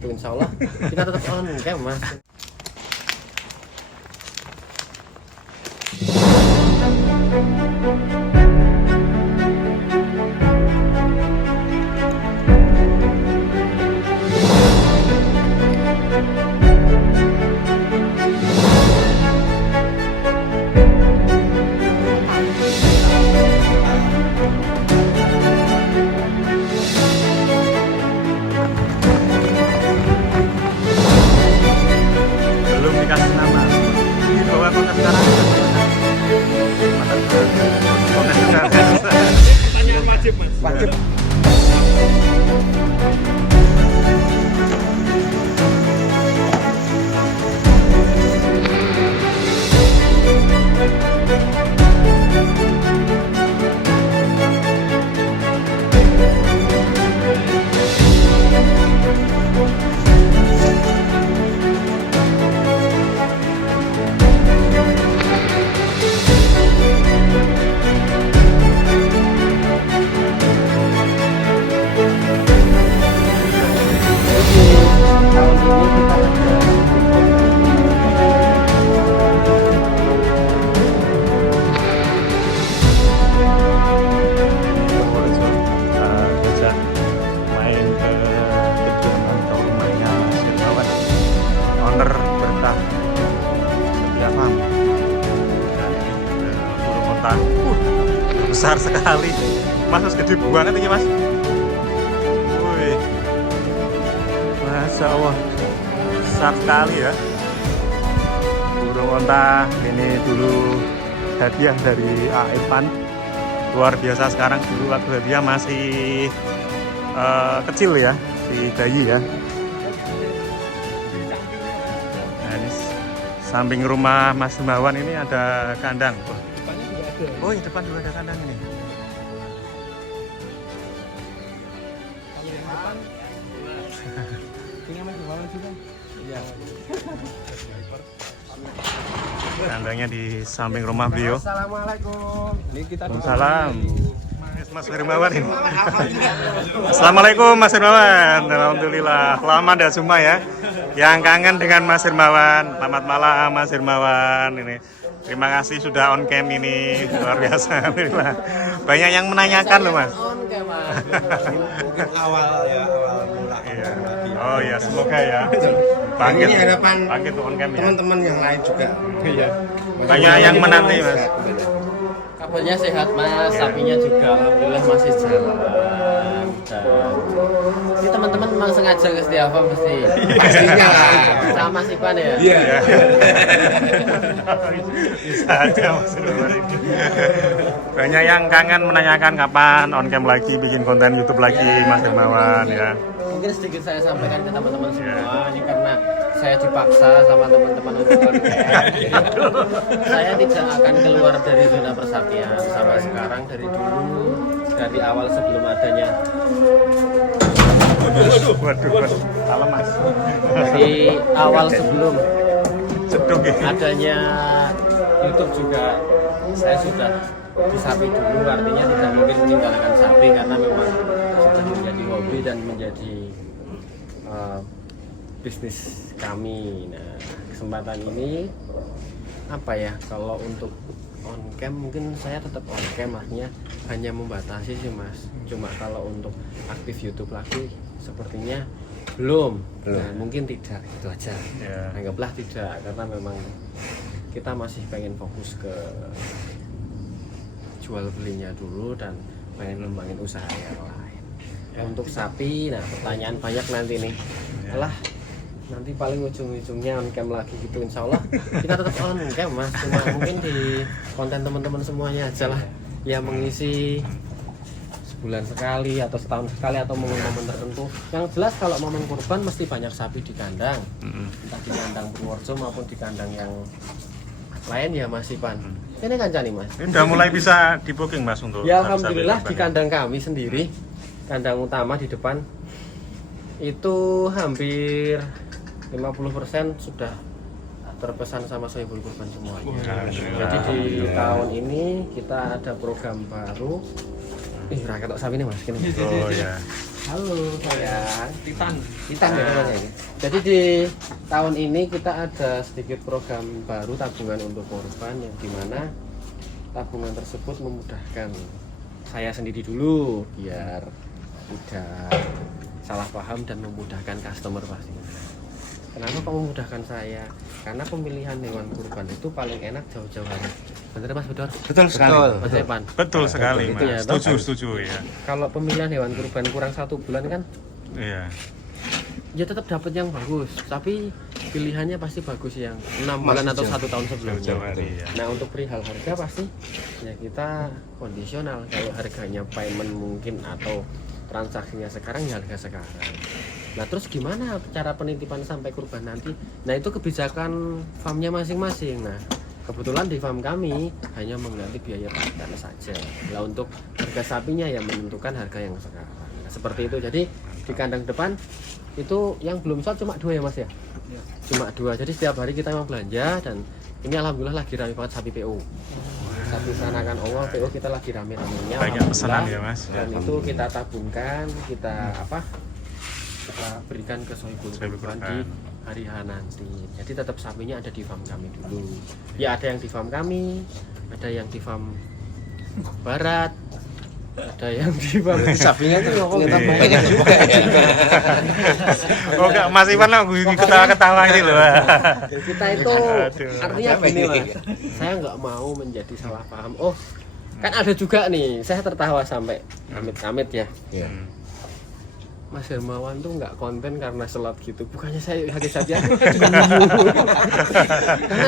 Itu insya Allah kita tetap on cam mas. Belum dikasih nama. Ini bawa kontes sekarang. Kontes sekarang. Pertanyaan wajib mas. Wajib. Besar sekali, mas gede banget ini mas. Wih, masya Allah, besar sekali ya. Burung onta ini dulu hadiah dari Evan, luar biasa. Sekarang dulu waktu hadiah masih kecil ya, si bayi ya. Nah, ini samping rumah Mas Himawan ini ada kandang. Oh, di depan juga ada kandang ini. Kalau yang depan punya Mas Himawan juga. Iya. Kandangnya di samping rumah beliau. Assalamualaikum. Ini kita Waalaikumsalam. Mas Hermawan ini. Assalamualaikum Mas Hermawan. Alhamdulillah. Lama ada semua ya. Yang kangen dengan Mas Hermawan. Selamat malam Mas Hermawan ini. Terima kasih sudah on cam ini, luar biasa. Alhamdulillah. Banyak yang menanyakan loh Mas. on cam mas. Mungkin awal mula. Iya. Oh ya, semoga ya. Bangkit. Ini harapan Bangkit on cam ya. teman-teman yang lain juga. Iya. Banyak yang menanti Mas. Kabarnya sehat mas, sapinya juga alhamdulillah masih jalan. Dan ini teman-teman memang sengaja ke Setiafa pasti. Pastinya lah. Sama Mas Ipan ya. Iya. Bisa aja Mas Hermawan ini. Banyak yang kangen menanyakan kapan on cam lagi, bikin konten YouTube lagi Mas Hermawan ya. Mungkin sedikit saya sampaikan ke teman-teman semua ini karena saya dipaksa sama teman-teman untuk on cam. Saya tidak akan keluar dari zona persapian sampai sekarang, dari dulu, dari awal sebelum adanya. Waduh. Salam Mas. Dari awal sebelum Ceduk ya. adanya YouTube juga saya sudah di sapi dulu, artinya tidak mungkin meninggalkan sapi karena memang sudah menjadi hobi dan menjadi bisnis kami. Nah, kesempatan ini apa ya, kalau untuk on cam mungkin saya tetap on cam, artinya hanya membatasi sih mas. Cuma kalau untuk aktif YouTube lagi sepertinya belum. Nah, mungkin tidak, itu aja. Ya. Anggaplah tidak, karena memang kita masih pengen fokus ke jual belinya dulu dan pengen ngembangin usaha yang lain. Untuk sapi, nah pertanyaan banyak nanti nih. Alah, nanti paling ujung-ujungnya on cam lagi gitu, insya Allah kita tetap on cam mas. Cuma mungkin di konten teman-teman semuanya aja lah, ya mengisi sebulan sekali atau setahun sekali atau momen-momen tertentu. Yang jelas kalau momen kurban mesti banyak sapi di kandang, entah di kandang Purworejo maupun di kandang yang lain ya Mas Ipan. Ini kancani mas. Ini udah mulai bisa di booking Mas untuk Ya sapi-sapi alhamdulillah di kurban ya? kandang kami sendiri, kandang utama di depan itu hampir 50% sudah terpesan sama Sohibul Kurban semuanya. Jadi di tahun ini kita ada program baru. Rakyat sapi ini mas. Gini. Oh ya. Halo sayang. Titan. Titan ya namanya ini. Jadi di tahun ini kita ada sedikit program baru tabungan untuk korban yang dimana tabungan tersebut memudahkan saya sendiri dulu biar tidak salah paham dan memudahkan customer pastinya. Kenapa kok memudahkan saya? Karena pemilihan hewan kurban itu paling enak jauh-jauh hari. Bener Mas Bedor? Betul sekali. Mas Epan. Betul sekali, Gitu ya, Mas. toh? Setuju ya. Kalau pemilihan hewan kurban kurang 1 bulan kan Iya. ya tetap dapat yang bagus, tapi pilihannya pasti bagus yang 6 bulan atau 1 tahun sebelumnya. Jauh-jauh hari ya. Nah untuk perihal harga pasti ya kita kondisional. Kalau harganya payment mungkin atau transaksinya sekarang ya harga sekarang. Nah terus gimana cara penitipan sampai kurban nanti? Nah itu kebijakan farmnya masing-masing. Nah kebetulan di farm kami hanya mengganti biaya pakan saja. Nah untuk harga sapinya yang menentukan harga yang sekarang. Nah, seperti itu. Jadi di kandang depan itu yang belum sold cuma 2 ya Mas ya? Cuma 2. Jadi setiap hari kita memang belanja dan ini alhamdulillah lagi ramai banget sapi PO. Sapi sanakan Allah PO kita lagi rame-ramenya. Banyak pesanan alhamdulillah. ya, Mas. Dan itu kita tabungkan, kita kita berikan ke Sohibul Kurban di hari H nanti. Jadi tetap sapinya ada di farm kami dulu. Ya ada yang di farm kami, ada yang di farm barat, ada yang di farm Sapinya tuh ngomong Iya. banyak juga ya. Oh, enggak, Mas Iwan lah ketawa-ketawa ini loh. kita itu Aduh. artinya gini Mas, saya nggak mau menjadi salah paham. Oh kan ada juga nih, saya tertawa sampai amit-amit ya. Iya. Mas Hermawan tuh nggak konten karena slot gitu. Bukannya saya hati-hatian. Karena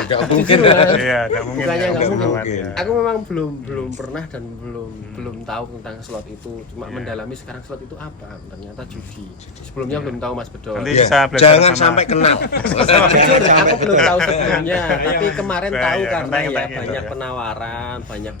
Nggak mungkin. jujur, Mas, Iya, enggak mungkin. bukannya ya, nggak Mas mungkin. Iwan, ya. Aku memang belum pernah dan belum tahu tentang slot itu. Cuma Iya. mendalami sekarang slot itu apa. Ternyata judi. Sebelumnya belum tahu Mas Bedor. Nanti Iya. bisa belajar Jangan sama- sampai kenal. Jujur, aku belum tahu sebelumnya, tapi kemarin Iya, tahu iya, karena ya kentang-kentang gitu banyak ya.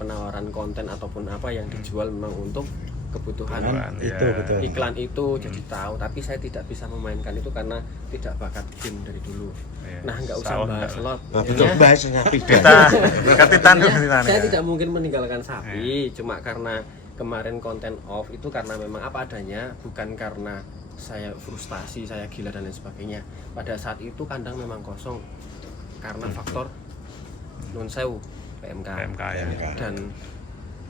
penawaran konten ataupun apa yang dijual memang untuk kebutuhan Itu betul. iklan itu jadi tahu, tapi saya tidak bisa memainkan itu karena tidak bakat game dari dulu. Iya. Nah nggak usah Tahun bahas nggak. slot. Nah, Intinya, betul bahasanya Kita pidana. ketitan dulu ketitan. saya ya. tidak mungkin meninggalkan sapi, cuma karena kemarin konten off itu karena memang apa adanya, bukan karena saya frustasi, saya gila dan lain sebagainya. Pada saat itu kandang memang kosong karena faktor non sewu PMK. PMK ya.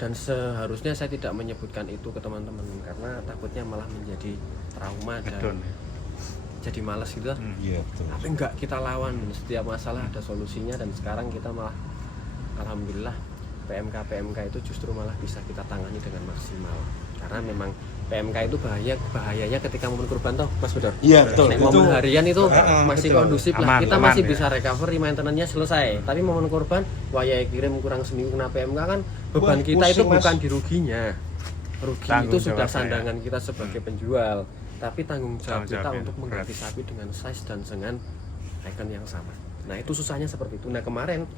Dan seharusnya saya tidak menyebutkan itu ke teman-teman karena takutnya malah menjadi trauma Hedon. dan jadi malas gitu. Iya betul. Tapi enggak, kita lawan, setiap masalah ada solusinya dan sekarang kita malah alhamdulillah PMK itu justru malah bisa kita tangani dengan maksimal. Karena memang PMK itu bahayanya ketika momen kurban toh Mas Bedor. Iya betul. Nek momen harian itu masih betul. kondusif Aman, lah, kita aman, masih ya. bisa recovery, maintenance-nya selesai. Tapi momen kurban, wayai kirim kurang seminggu kena PMK kan beban Wah, kita itu pusing, Mas. bukan di ruginya. Rugi Tanggung itu sudah jawabnya, sandangan kita sebagai penjual. Tapi tanggung jawab Tanggung kita jawabnya untuk mengganti berat. sapi dengan size dan dengan icon yang sama. Nah itu susahnya seperti itu. Nah kemarin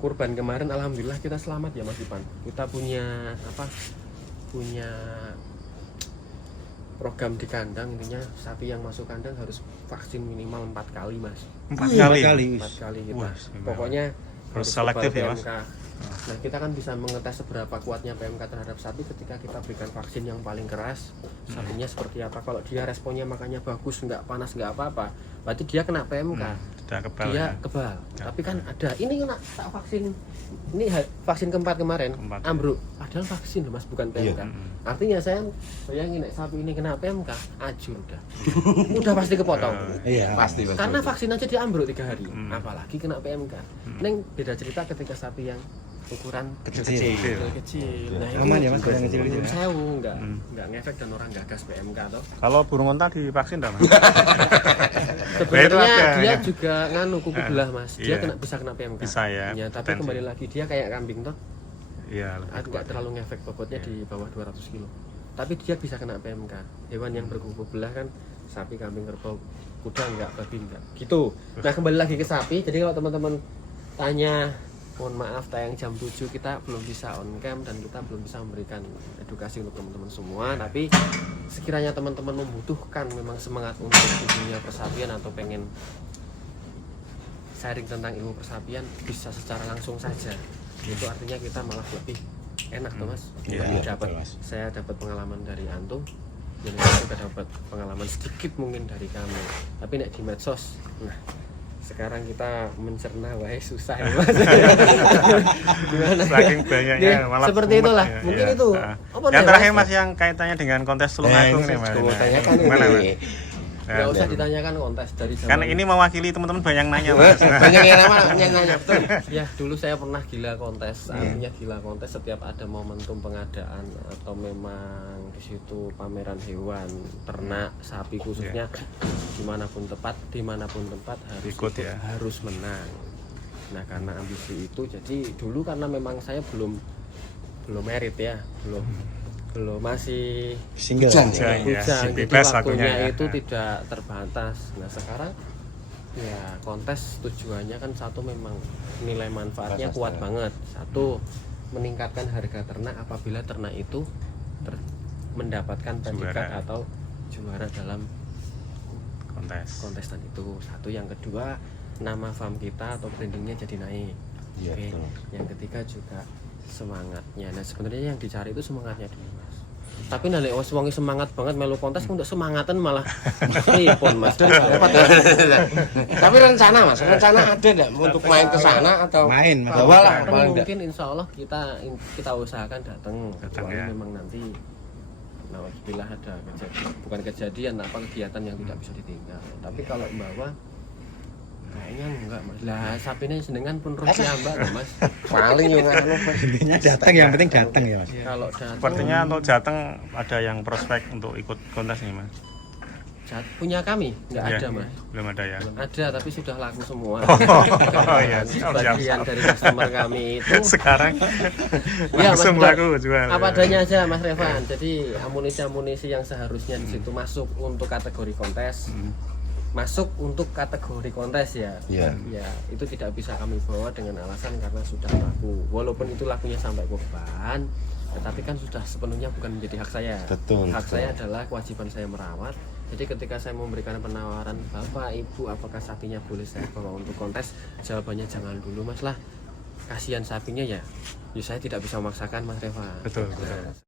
kurban kemarin alhamdulillah kita selamat ya Mas Ipan. Kita punya punya program di kandang, intinya sapi yang masuk kandang harus vaksin minimal 4 kali Mas. 4 Iya, kali. 4 kali kita. Wah, istimewa. Pokoknya Harus harus selektif kebal ya, Mas? PMK. Nah kita kan bisa mengetes seberapa kuatnya PMK terhadap sapi ketika kita berikan vaksin yang paling keras. Sapinya seperti apa, kalau dia responnya makanya bagus, nggak panas, nggak apa-apa, berarti dia kena PMK. Sudah kebal Dia ya. kebal. Ya. Tapi kan ada ini kena tak vaksin. Ini vaksin keempat kemarin Keempat, ya. ambruk. Padahal vaksin loh Mas, bukan PMK. Iya. Artinya saya bayangin nek sapi ini kena PMK, ajur udah. Udah pasti kepotong. Iya pasti. Karena vaksin aja diambruk 3 hari. Hmm. Apalagi kena PMK. Neng beda cerita ketika sapi yang ukuran Kecil. kecil. Nah, Aman ya, Mas, yang kecil-kecil ya? Sewu enggak ngefek dan orang gagas PMK toh. Kalau burung onta divaksin dah, Mas? Sebenarnya ada, dia ya. juga nganu kuku belah Mas. Dia Iya. bisa kena PMK. Bisa ya, Ya, tapi potensi. kembali lagi dia kayak kambing toh. Iya, lebih Enggak kuat. terlalu ngefek, bobotnya Iya. di bawah 200 kilo. Tapi dia bisa kena PMK. Hewan yang berkuku belah kan sapi, kambing, kerbau, kuda enggak, babi enggak. Gitu. Nah, kembali lagi ke sapi. Jadi kalau teman-teman tanya, mohon maaf tayang jam 7 kita belum bisa on cam dan kita belum bisa memberikan edukasi untuk teman-teman semua. Tapi sekiranya teman-teman membutuhkan memang semangat untuk di dunia persapian atau pengen sharing tentang ilmu persapian, bisa secara langsung saja. Itu artinya kita malah lebih enak tuh Mas. Iya, Dapat betul, Mas. saya dapat pengalaman dari antum jenengan juga dapat pengalaman sedikit mungkin dari kami. Tapi nek di medsos, nah sekarang kita mencerna wae susah ya Mas. Gimana? Saking banyaknya Ya, malah seperti mumet itulah. ya, Mungkin ya. itu. Nah. Apa Yang nih, terakhir Mas? Mas yang kaitannya dengan kontes Tulungagung nih Mas. Saya tanyakan Gimana, Mas? ini. Nggak usah ditanyakan kontes dari zaman. Kan ini mewakili teman-teman banyak nanya Mas. Banyak yang nanya betul. Ya dulu saya pernah gila kontes, artinya gila kontes setiap ada momentum pengadaan atau memang di situ pameran hewan, ternak, sapi khususnya dimanapun tempat harus Ikut ya. harus menang. Nah karena ambisi itu, jadi dulu karena memang saya belum merit ya, belum masih Single. Ya, bujang, jadi bebas waktunya waktunya ya. itu tidak terbatas. Nah sekarang ya kontes tujuannya kan satu memang nilai manfaatnya kuat banget. Satu meningkatkan harga ternak apabila ternak itu mendapatkan predikat Juara. atau juara dalam Kontes. kontestan itu. Satu, yang kedua nama farm kita atau brandingnya jadi naik. Iya, Oke. betul. Yang ketiga juga semangatnya. Nah sebenarnya yang dicari itu semangatnya dulu Mas. Tapi nek wis wong semangat banget melu kontes kok ndak semangatan malah pripun Mas. Tapi rencana Mas, rencana ada enggak untuk main ke sana atau Main, Mas. bawa lah Datang paling enggak. mungkin insya Allah kita usahakan datang kecuali ya. memang nanti bila ada bukan kejadian apa kegiatan yang tidak bisa ditinggal. Tapi kalau bawa kayaknya enggak Mas. Lah sapine senengan pun roh Mbak Mas. Paling yo ngono. Intinya datang, yang penting datang ya Mas. Kalau datang Sepertinya untuk Jateng ada yang prospek untuk ikut kontes nih Mas. punya kami enggak Ya, ada Mas. Belum ada ya. Ada tapi sudah laku semua. Oh iya, siap, Sebagian siap. dari customer kami itu Sekarang Ya, langsung Mas, laku jual. apa adanya aja Mas Revan. Jadi amunisi-amunisi yang seharusnya di situ masuk untuk kategori kontes, masuk untuk kategori kontes ya. Iya. Ya, itu tidak bisa kami bawa dengan alasan karena sudah laku. Walaupun itu lakunya sampai korban, tetapi kan sudah sepenuhnya bukan menjadi hak saya. Betul, Hak betul. saya adalah kewajiban saya merawat. Jadi ketika saya memberikan penawaran, Bapak, Ibu, apakah sapinya boleh saya bawa untuk kontes? Jawabannya jangan dulu Mas lah. Kasihan sapinya ya. Ya saya tidak bisa memaksakan Mas Reva. Betul, betul. Nah,